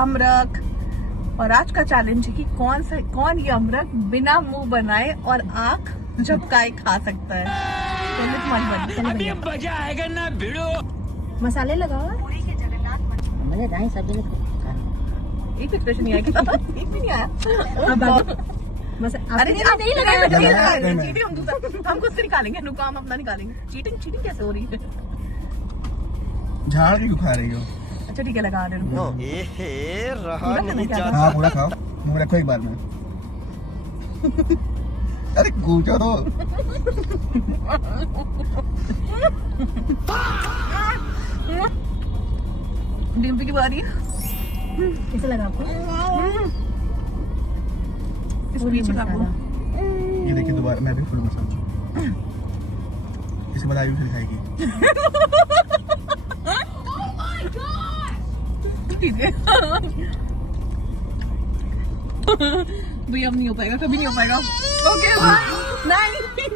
अमरख। और आज का चैलेंज है कि कौन ये अमरख बिना मुंह बनाए और आंख झपकाए खा सकता है। अभी मजा आएगा ना भिड़ो। मसाले लगाओ। मुझे दाई सब्जी एक एक्सप्रेशन नहीं आया, एक भी नहीं आया। अरे नहीं लगाया। चीटिंग हम खुद से निकालेंगे, रुको हम अपना निकालेंगे। चीटिंग कैसे हो रही है? झाड़ क्यों खा रही हो? अच्छा ठीक है, लगा दे। रहा नहीं जाता। हाँ पूरा खाओ, मुंह रखो एक बार में। अरे कूचो तो। डिम्पी की बारी। कैसे लगा आपको? इस पीछे का ये देखिए दोबारा मैं भी फुल मसाला। इसे बताइए फिर खाएगी। ठीक है भैया अब नहीं हो पाएगा, कभी नहीं हो पाएगा। ओके नहीं